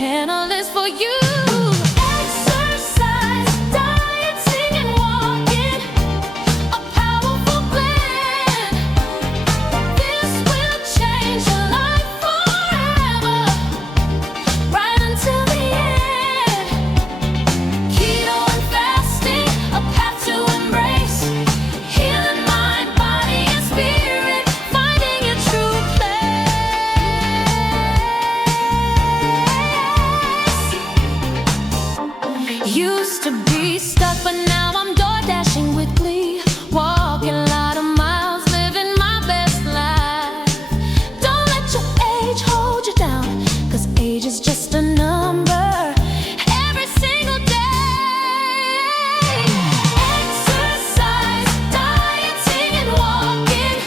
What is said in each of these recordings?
channel is for you. Exercise, dieting, and walking, a powerful blend. This will change your life forever, right until the end. Keto and fasting, a path to embrace. Healing mind, body, and spirit, finding your true place. Used to be stuck, but now I'm door dashing with glee. Walking a lot of miles, living my best life. Don't let your age hold you down, 'cause age is just a number. Every single day. Exercise, dieting, and walking,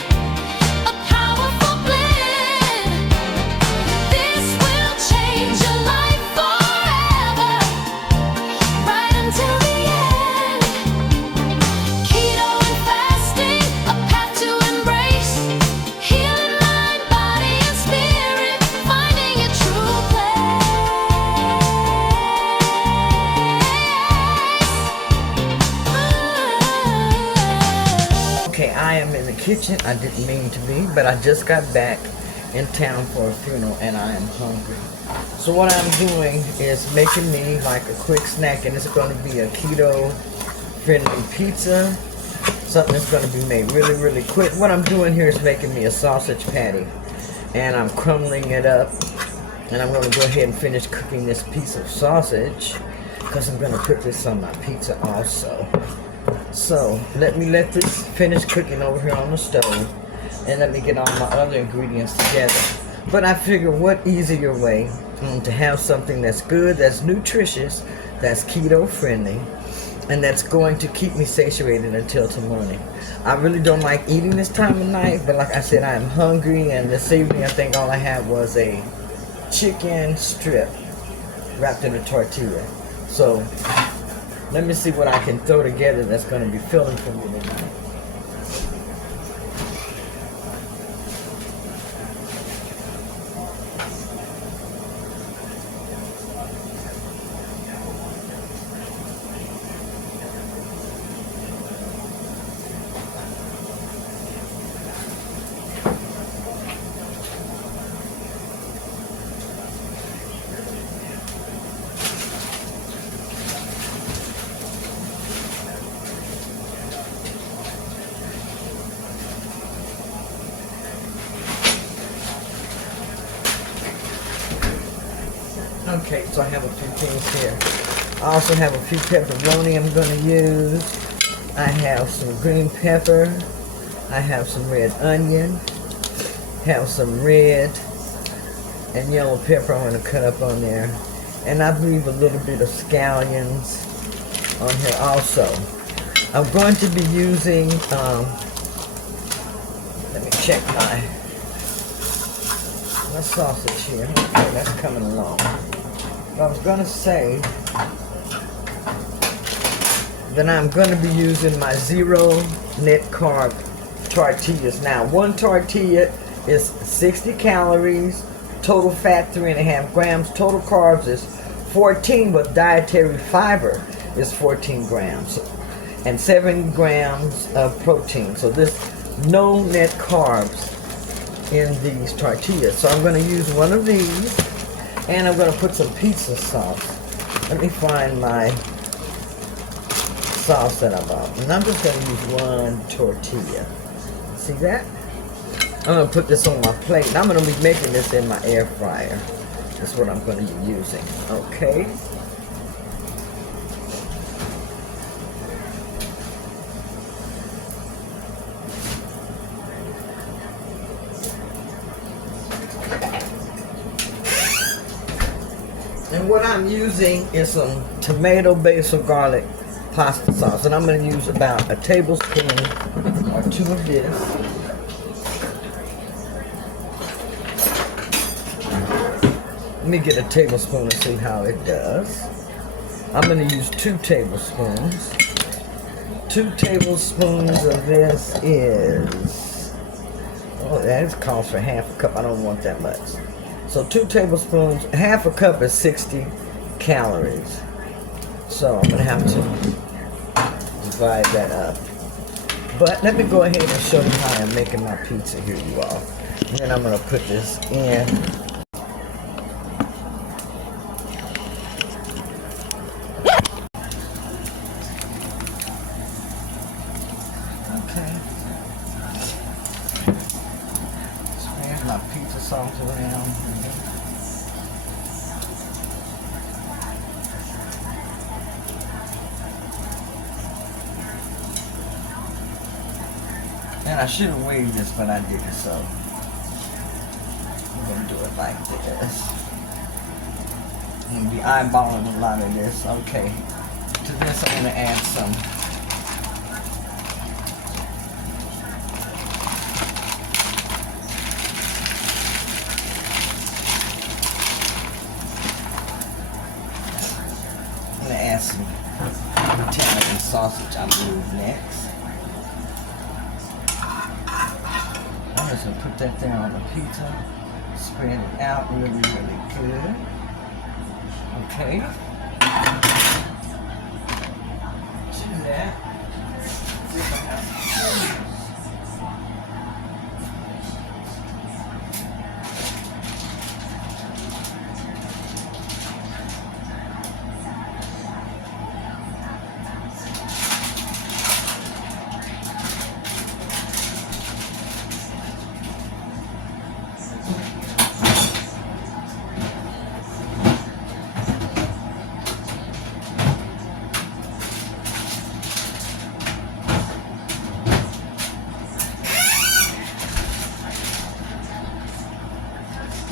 a powerful blend. This will change your life forever, right until the end. Keto and fasting, a path to embrace. Healing mind, body, and spirit, finding your true place. Okay, I am in the kitchen. I didn't mean to be, but I just got back in town for a funeral and I am hungry. So what I'm doing is making me like a quick snack, and it's going to be a keto friendly pizza. Something that's going to be made really, really quick. What I'm doing here is making me a sausage patty, and I'm crumbling it up, and I'm going to go ahead and finish cooking this piece of sausage because I'm going to put this on my pizza also. So let this finish cooking over here on the stove, and let me get all my other ingredients together. But I figure what easier way to have something that's good, that's nutritious, that's keto friendly, and that's going to keep me satiated until tomorrow. I really don't like eating this time of night, but like I said, I am hungry, and this evening I think all I had was a chicken strip wrapped in a tortilla. So let me see what I can throw together that's going to be filling for me tonight. Okay, so I have a few things here. I also have a few pepperoni I'm going to use. I have some green pepper. I have some red onion. Have some red and yellow pepper I'm going to cut up on there. And I believe a little bit of scallions on here also. I'm going to be using, let me check my sausage here. Okay, that's coming along. I was going to say that I'm going to be using my zero net carb tortillas. Now, one tortilla is 60 calories, total fat 3.5 grams, total carbs is 14, but dietary fiber is 14 grams, and 7 grams of protein. So there's no net carbs in these tortillas. So I'm going to use one of these, and I'm going to put some pizza sauce. Let me find my sauce that I bought. And I'm just going to use one tortilla. See that? I'm going to put this on my plate, and I'm going to be making this in my air fryer. That's what I'm going to be using. Okay. And what I'm using is some tomato, basil, garlic pasta sauce. And I'm going to use about a tablespoon or 2 of this. Let me get a tablespoon and see how it does. I'm going to use 2 tablespoons. 2 tablespoons of this is, oh, that calls for half a cup. I don't want that much. So 2 tablespoons, half a cup is 60 calories. So I'm gonna have to divide that up. But let me go ahead and show you how I'm making my pizza here, you all. And then I'm gonna put this in. Okay. Spread my pizza sauce around. And I should have weighed this, but I didn't, so I'm gonna do it like this. I'm gonna be eyeballing a lot of this. Okay. To this I'm gonna add some Italian sausage, I believe, next. I'm just gonna put that there on the pizza, spread it out really, really good. Okay. Do that. See if I have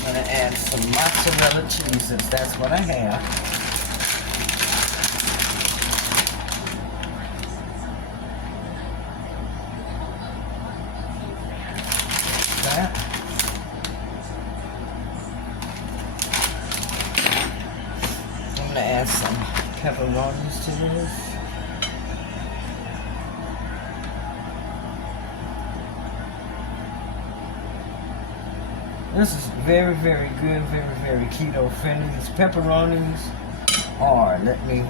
I'm going to add some mozzarella cheese since that's what I have. That. I'm going to add some pepperonis to this. This is very, very good, very, very keto friendly. These pepperonis are, let me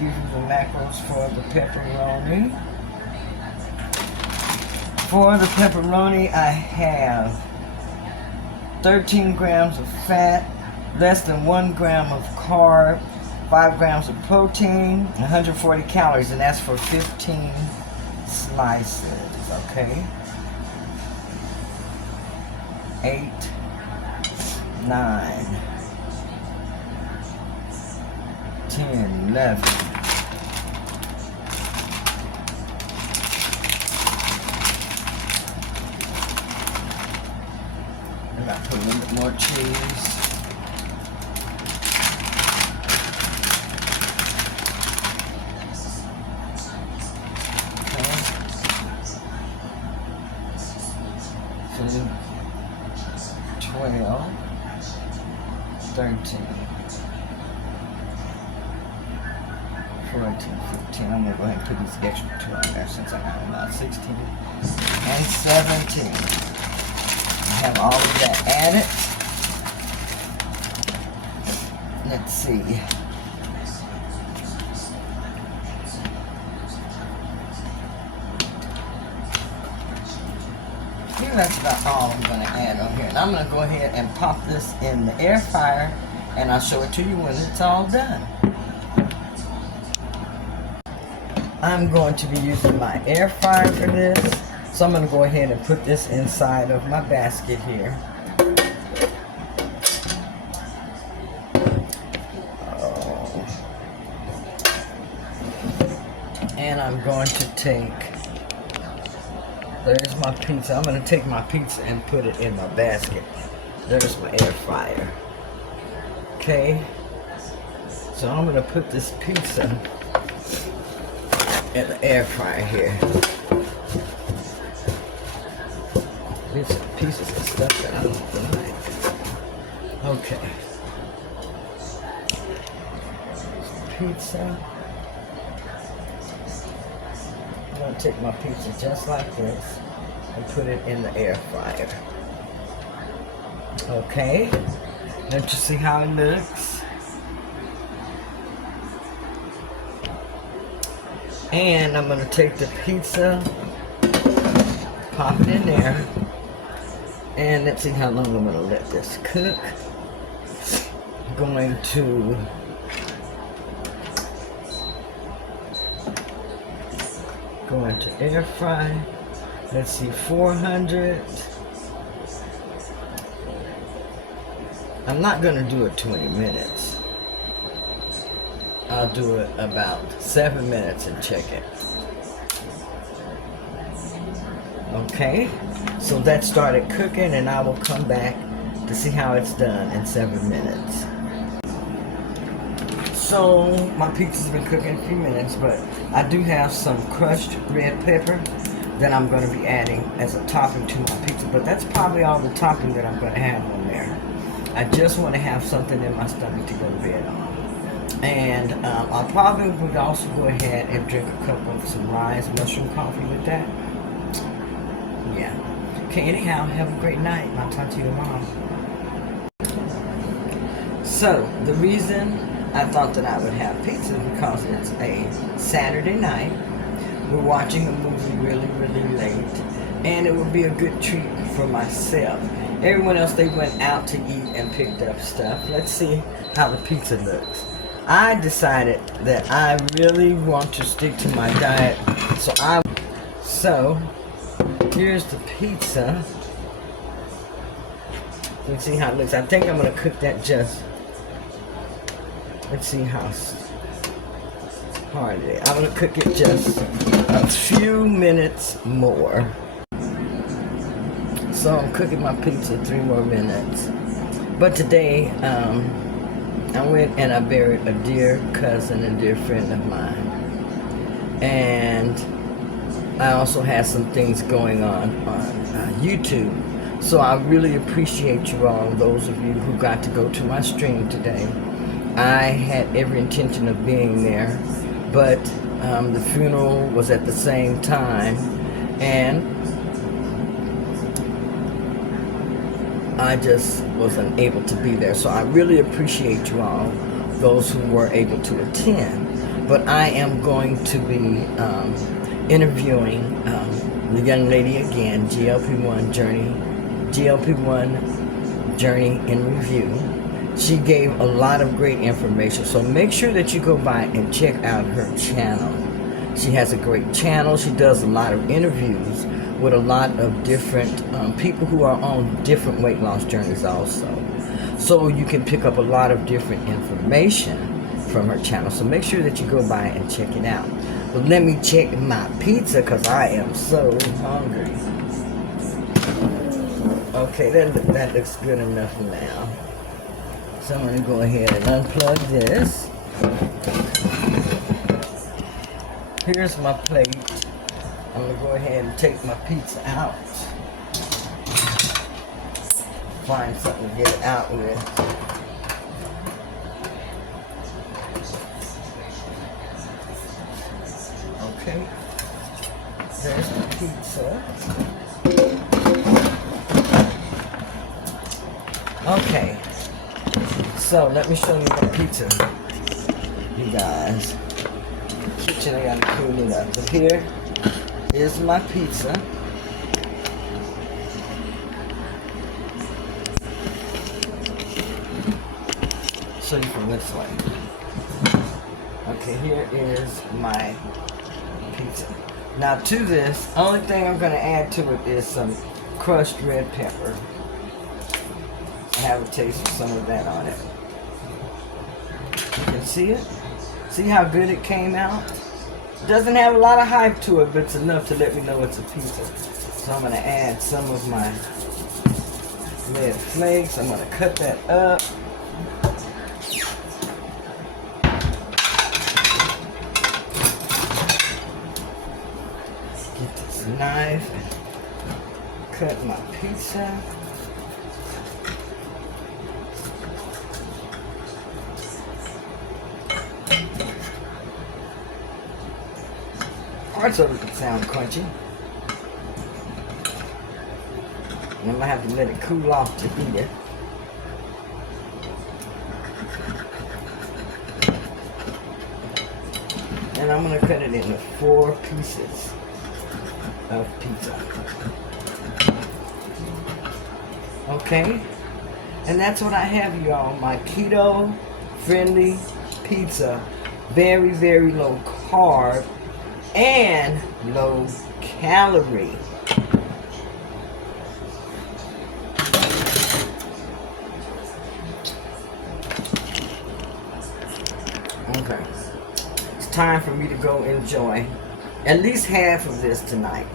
give you the macros for the pepperoni. For the pepperoni, I have 13 grams of fat, less than 1 gram of carb, 5 grams of protein, 140 calories, and that's for 15 slices, okay? 8, 9, 10, 11. I'm going to put a little bit more cheese. Okay. 12, 13, 14, 15. I'm going to go ahead and put these extra 2 on there since I got about 16 and 17. I have all of that added. Let's see. That's about all I'm going to add on here. And I'm going to go ahead and pop this in the air fryer, and I'll show it to you when it's all done. I'm going to be using my air fryer for this, so I'm going to go ahead and put this inside of my basket here. And I'm going to take, there's my pizza. I'm going to take my pizza and put it in my basket. There's my air fryer. Okay. So I'm going to put this pizza in the air fryer here. These are pieces of stuff that I don't like. Okay. Pizza. I'm going to take my pizza just like this and put it in the air fryer. Okay, don't you see how it looks? And I'm gonna take the pizza, pop it in there, and let's see how long I'm gonna let this cook. I'm going to go into air fry. Let's see, 400. I'm not gonna do it 20 minutes. I'll do it about 7 minutes and check it. Okay, so that started cooking, and I will come back to see how it's done in 7 minutes. So my pizza's been cooking a few minutes, but I do have some crushed red pepper that I'm going to be adding as a topping to my pizza, but that's probably all the topping that I'm going to have on there. I just want to have something in my stomach to go to bed on. And I probably would also go ahead and drink a cup of some rise mushroom coffee with that. Yeah. Okay, anyhow, have a great night, and I'll talk to you tomorrow. So, the reason I thought that I would have pizza is because it's a Saturday night. We're watching a movie really, really late, and it would be a good treat for myself. Everyone else, they went out to eat and picked up stuff. Let's see how the pizza looks. I decided that I really want to stick to my diet, so here's the pizza. You can see how it looks. I think I'm going to cook that just, let's see how hard it is. I'm going to cook it just a few minutes more. So I'm cooking my pizza 3 more minutes. But today, I went and I buried a dear cousin and dear friend of mine. And I also had some things going on YouTube. So I really appreciate you all, those of you who got to go to my stream today. I had every intention of being there, but the funeral was at the same time, and I just wasn't able to be there. So I really appreciate you all, those who were able to attend. But I am going to be interviewing the young lady again, GLP-1 Journey in Review. She gave a lot of great information, so make sure that you go by and check out her channel. She has a great channel. She does a lot of interviews with a lot of different people who are on different weight loss journeys also. So you can pick up a lot of different information from her channel. So make sure that you go by and check it out. But let me check my pizza because I am so hungry. Okay, that looks good enough now. So I'm going to go ahead and unplug this. Here's my plate. I'm going to go ahead and take my pizza out. Find something to get it out with. Okay. There's the pizza. Okay. So let me show you the pizza, you guys. Kitchen, I gotta clean it up. But here is my pizza. Show you from this way. Okay, here is my pizza. Now to this, only thing I'm gonna add to it is some crushed red pepper. I have a taste of some of that on it. You can see it? See how good it came out? It doesn't have a lot of hype to it, but it's enough to let me know it's a pizza. So I'm gonna add some of my red flakes. I'm gonna cut that up. Get this knife and cut my pizza. Parts of it can sound crunchy. And I'm gonna have to let it cool off to eat it. And I'm going to cut it into 4 pieces of pizza. Okay? And that's what I have, y'all. My keto friendly pizza. Very, very low carb and low calorie. Okay. It's time for me to go enjoy at least half of this tonight.